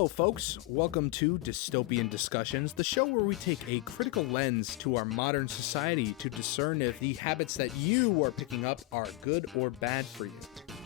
Hello, folks. Welcome to Dystopian Discussions, the show where we take a critical lens to our modern society to discern if the habits that you are picking up are good or bad for you.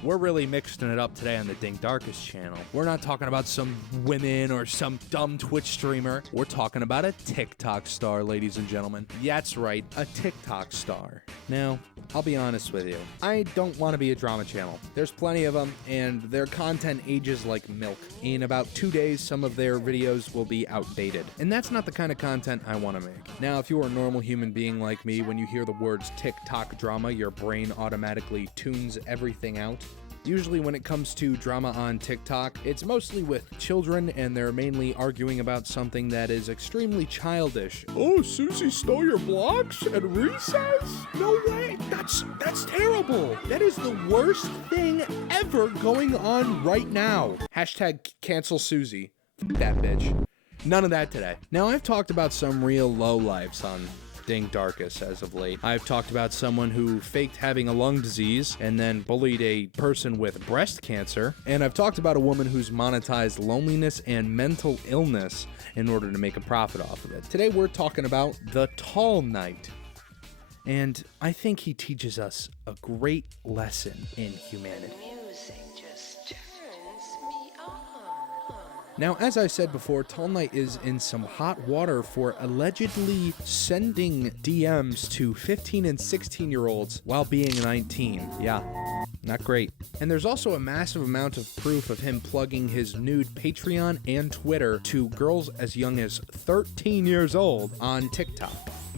We're really mixing it up today on the DingDarkus channel. We're not talking about some women or some dumb Twitch streamer. We're talking about a TikTok star, ladies and gentlemen. That's right, a TikTok star. Now, I'll be honest with you. I don't want to be a drama channel. There's plenty of them, and their content ages like milk. In about 2 days, some of their videos will be outdated. And that's not the kind of content I want to make. Now, if you're a normal human being like me, when you hear the words TikTok drama, your brain automatically tunes everything out. Usually when it comes to drama on TikTok, it's mostly with children, and they're mainly arguing about something that is extremely childish. Oh, Susie stole your blocks at recess? No way! That's terrible! That is the worst thing ever going on right now. Hashtag cancel Susie. F that bitch. None of that today. Now, I've talked about some real lowlifes on DingDarkus as of late. I've talked about someone who faked having a lung disease and then bullied a person with breast cancer, and I've talked about a woman who's monetized loneliness and mental illness in order to make a profit off of it. Today we're talking about the Tall Knight, and I think he teaches us a great lesson in humanity. Now, as I said before, Tall Knight is in some hot water for allegedly sending DMs to 15 and 16-year-olds while being 19. Yeah, not great. And there's also a massive amount of proof of him plugging his nude Patreon and Twitter to girls as young as 13 years old on TikTok.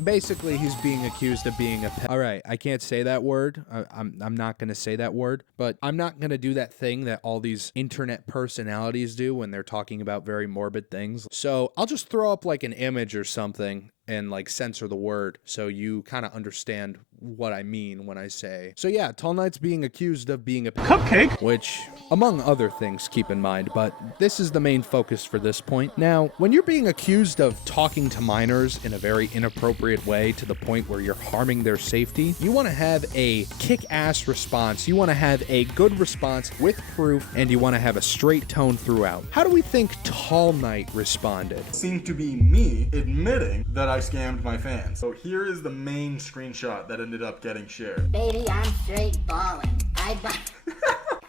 Basically, he's being accused of being a pet. All right, I can't say that word. I'm not going to say that word, but I'm not going to do that thing that all these internet personalities do when they're talking about very morbid things. So I'll just throw up like an image or something and like censor the word so you kind of understand what I mean when I say. So yeah, Tall Knight's being accused of being a cupcake, which, among other things, keep in mind, but this is the main focus for this point. Now, when you're being accused of talking to minors in a very inappropriate way to the point where you're harming their safety, you want to have a kick-ass response. You want to have a good response with proof, and you want to have a straight tone throughout. How do we think Tall Knight responded? Seemed to be me admitting that I scammed my fans. So here is the main screenshot that ended up getting shared. Baby, I'm straight ballin'.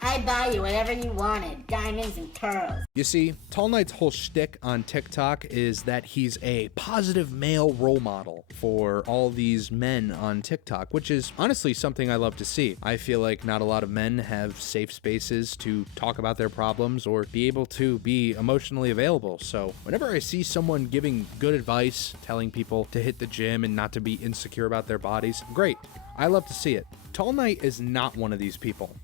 I buy you whatever you wanted, diamonds and pearls. You see, Tall Knight's whole shtick on TikTok is that he's a positive male role model for all these men on TikTok, which is honestly something I love to see. I feel like not a lot of men have safe spaces to talk about their problems or be able to be emotionally available. So whenever I see someone giving good advice, telling people to hit the gym and not to be insecure about their bodies, great. I love to see it. Tall Knight is not one of these people.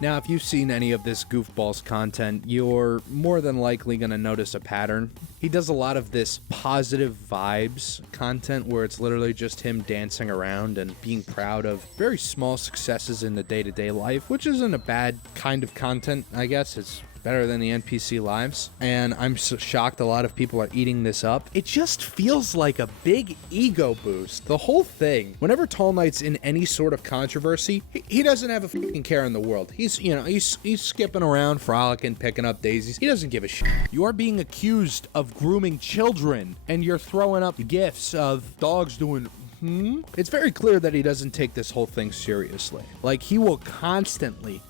Now, if you've seen any of this goofball's content, you're more than likely going to notice a pattern. He does a lot of this positive vibes content where it's literally just him dancing around and being proud of very small successes in the day-to-day life, which isn't a bad kind of content, I guess. It's better than the NPC lives, and I'm so shocked a lot of people are eating this up. It just feels like a big ego boost. The whole thing. Whenever Tall Knight's in any sort of controversy, he doesn't have a fucking care in the world. He's skipping around, frolicking, picking up daisies. He doesn't give a shit. You are being accused of grooming children, and you're throwing up gifs of dogs doing It's very clear that he doesn't take this whole thing seriously. Like, he will constantly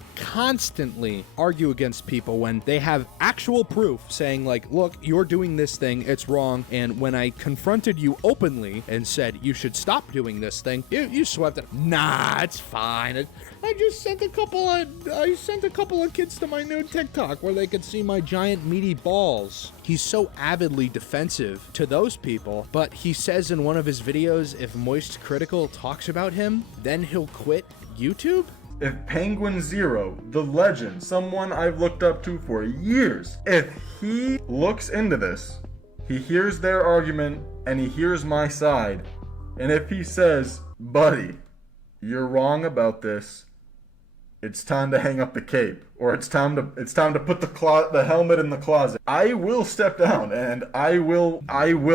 argue against people when they have actual proof saying like, look, you're doing this thing, it's wrong, and when I confronted you openly and said you should stop doing this thing, you swept it. Nah, it's fine. I just sent a couple of kids to my new TikTok where they could see my giant meaty balls. He's so avidly defensive to those people, but he says in one of his videos, if Moist Critical talks about him, then he'll quit YouTube? If Penguin Zero, the legend, someone I've looked up to for years, if he looks into this, he hears their argument and he hears my side, and if he says, buddy, you're wrong about this, it's time to hang up the cape, or it's time to put the helmet in the closet, I will step down and I will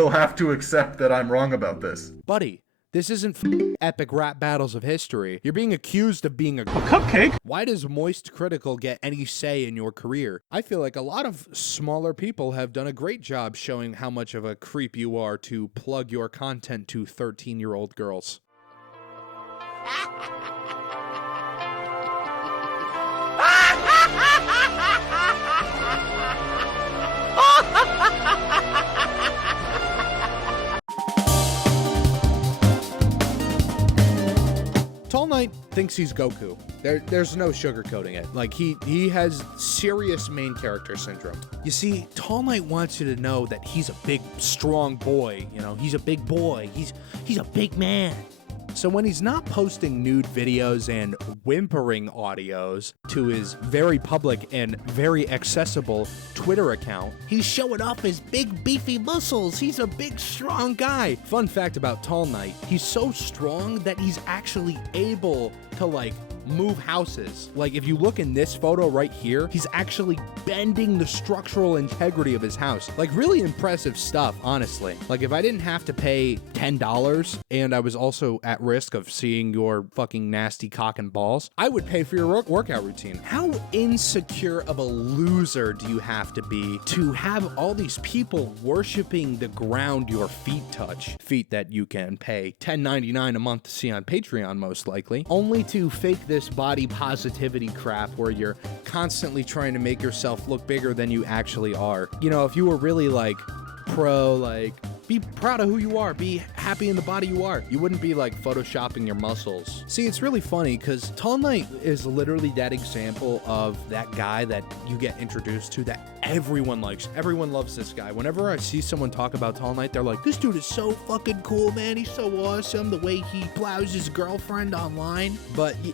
have to accept that I'm wrong about this. Buddy, This isn't epic rap battles of history. You're being accused of being a cupcake. Why does Moist Critical get any say in your career? I feel like a lot of smaller people have done a great job showing how much of a creep you are to plug your content to 13-year-old girls. Tall Knight thinks he's Goku. There's no sugarcoating it. Like, he has serious main character syndrome. You see, Tall Knight wants you to know that he's a big, strong boy. You know, he's a big boy. He's a big man. So when he's not posting nude videos and whimpering audios to his very public and very accessible Twitter account, he's showing off his big beefy muscles. He's a big strong guy. Fun fact about Tall Knight, he's so strong that he's actually able to like move houses. Like if you look in this photo right here, he's actually bending the structural integrity of his house. Like really impressive stuff, honestly. Like if I didn't have to pay $10 and I was also at risk of seeing your fucking nasty cock and balls, I would pay for your workout routine. How insecure of a loser do you have to be to have all these people worshiping the ground your feet touch? Feet that you can pay $10.99 a month to see on Patreon, most likely, only to fake this body positivity crap where you're constantly trying to make yourself look bigger than you actually are. You know, if you were really like be proud of who you are, be happy in the body you are, you wouldn't be like photoshopping your muscles. See, it's really funny because Tall Knight is literally that example of that guy that you get introduced to that everyone likes. Everyone loves this guy. Whenever I see someone talk about Tall Knight, they're like, this dude is so fucking cool, man. He's so awesome. The way he plows his girlfriend online. But you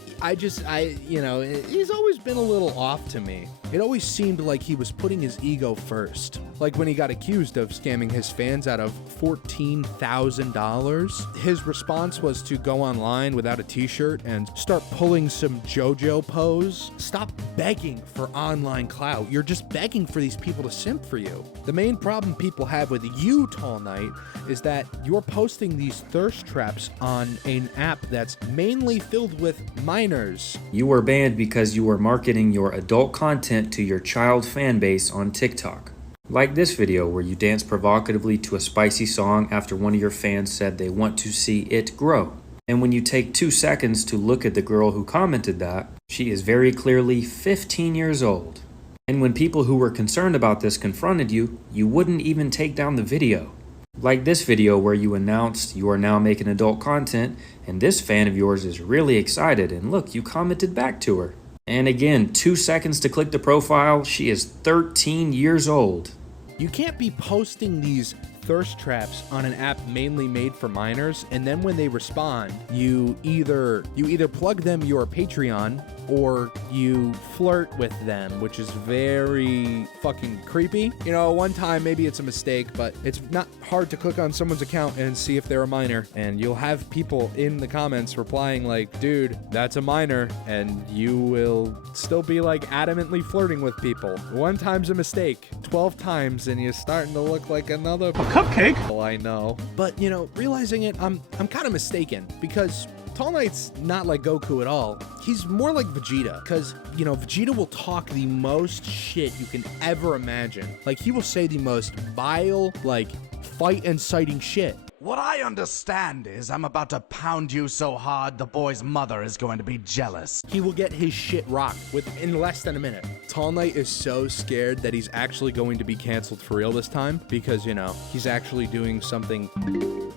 know, he's always been a little off to me. It always seemed like he was putting his ego first. Like when he got accused of scamming his fans out of $14,000, his response was to go online without a t-shirt and start pulling some JoJo pose. Stop begging for online clout. You're just begging for these people to simp for you. The main problem people have with you, Tall Knight, is that you're posting these thirst traps on an app that's mainly filled with minors. You were banned because you were marketing your adult content to your child fan base on TikTok. Like this video where you dance provocatively to a spicy song after one of your fans said they want to see it grow. And when you take 2 seconds to look at the girl who commented that, she is very clearly 15 years old. And when people who were concerned about this confronted you, you wouldn't even take down the video. Like this video where you announced you are now making adult content, and this fan of yours is really excited, and look, you commented back to her. And again, 2 seconds to click the profile, she is 13 years old. You can't be posting these thirst traps on an app mainly made for minors, and then when they respond, you either plug them your Patreon or you flirt with them, which is very fucking creepy. You know, one time maybe it's a mistake, but it's not hard to click on someone's account and see if they're a minor, and you'll have people in the comments replying like, dude, that's a minor, and you will still be like adamantly flirting with people. One time's a mistake, 12 times and you're starting to look like another cupcake. Oh, I know. But, you know, realizing it, I'm kind of mistaken, because Tall Knight's not like Goku at all. He's more like Vegeta, because, you know, Vegeta will talk the most shit you can ever imagine. Like, he will say the most vile, like, fight-inciting shit. What I understand is I'm about to pound you so hard the boy's mother is going to be jealous. He will get his shit rocked in less than a minute. Tall Knight is so scared that he's actually going to be canceled for real this time because, you know, he's actually doing something,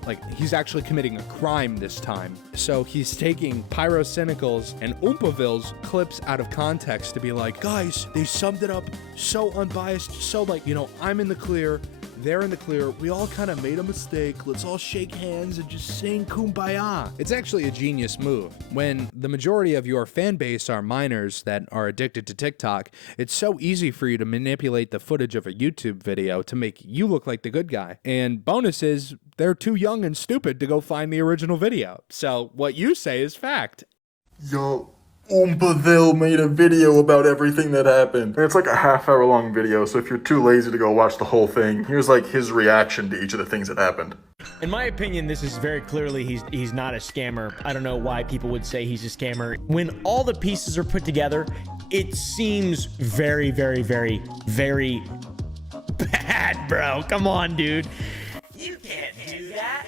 like, he's actually committing a crime this time. So he's taking Pyrocynicals and Oompavilles clips out of context to be like, guys, they summed it up so unbiased, so like, you know, I'm in the clear, they're in the clear, we all kind of made a mistake, let's all shake hands and just sing kumbaya. It's actually a genius move. When the majority of your fan base are minors that are addicted to TikTok, it's so easy for you to manipulate the footage of a YouTube video to make you look like the good guy. And bonus is, they're too young and stupid to go find the original video. So what you say is fact. Yo, Oompaville made a video about everything that happened. And it's like a half-hour long video, so if you're too lazy to go watch the whole thing, here's like his reaction to each of the things that happened. In my opinion, this is very clearly he's not a scammer. I don't know why people would say he's a scammer. When all the pieces are put together, it seems very, very, very, very bad, bro. Come on, dude. You can't do that.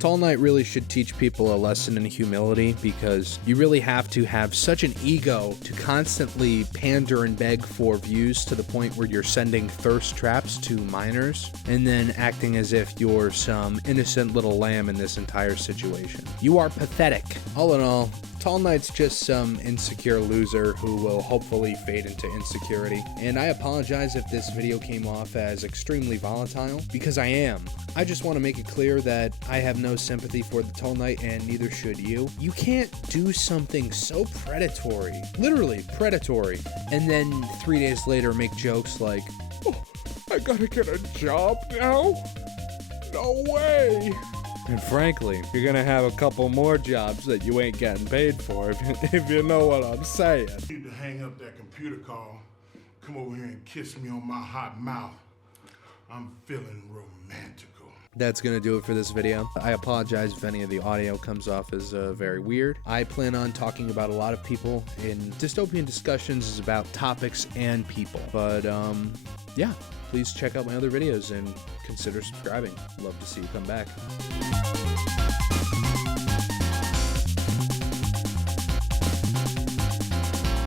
Tall Knight really should teach people a lesson in humility, because you really have to have such an ego to constantly pander and beg for views to the point where you're sending thirst traps to minors and then acting as if you're some innocent little lamb in this entire situation. You are pathetic. All in all, Tall Knight's just some insecure loser who will hopefully fade into insecurity. And I apologize if this video came off as extremely volatile, because I am. I just want to make it clear that I have no sympathy for the Tall Knight, and neither should you. You can't do something so predatory, literally predatory, and then 3 days later make jokes like, "Oh, I gotta get a job now? No way." And frankly, you're gonna have a couple more jobs that you ain't getting paid for, if you know what I'm saying. You need to hang up that computer call. Come over here and kiss me on my hot mouth. I'm feeling romantical. That's gonna do it for this video. I apologize if any of the audio comes off as very weird. I plan on talking about a lot of people, and Dystopian Discussions is about topics and people. But yeah, please check out my other videos and consider subscribing. Love to see you come back.